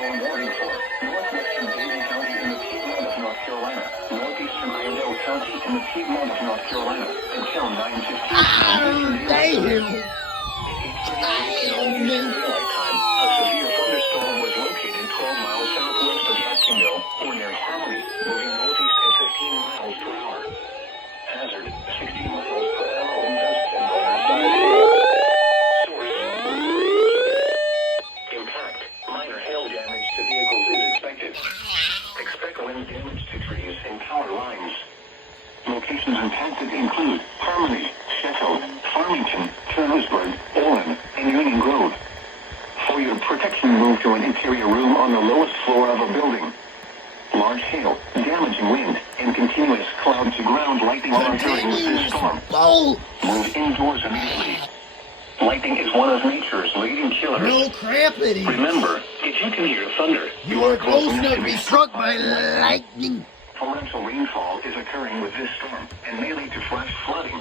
thunderstorm warning for northwestern Davie County in the Piedmont of North Carolina, northeastern Iredell County in the Piedmont of North Carolina until 9:15 Damn! A severe thunderstorm was located 12 miles southwest of Jacksonville, or near Harmony, moving northeast at 15 miles per hour. Hazard, 60 miles per hour wind gusts and fire size. Source. Impact. Minor hail damage to vehicles is expected. Expect wind damage to trees and power lines. Locations impacted include Harmony, Sheffield, Farmington, Turnersburg, Olin, and Union Grove. For your protection, move to an interior room on the lowest floor of a building. Large hail, damaging wind, and continuous cloud-to-ground lightning are occurring with this storm. Move indoors immediately. Lightning is one of nature's leading killers. No crap it is. Remember, if you can hear thunder, You are close enough to be struck by lightning. Torrential rainfall is occurring with this storm and may lead to flash flooding.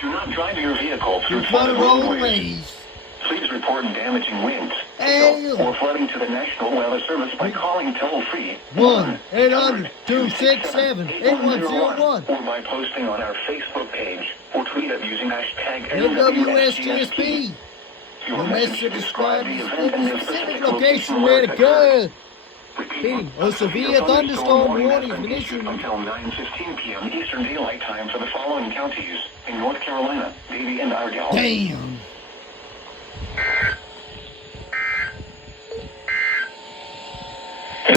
Do not drive your vehicle through flooded roadways. Please report damaging winds or flooding to the National Weather Service by calling toll-free 1-800-267-8101 or by posting on our Facebook page or tweet it using hashtag NWSGSP. Your message describes the specific location where to go. Repeating, a severe thunderstorm warning has been issued until 9:15 p.m. Eastern Daylight Time for the following counties in North Carolina, Davie and Iredell. Damn.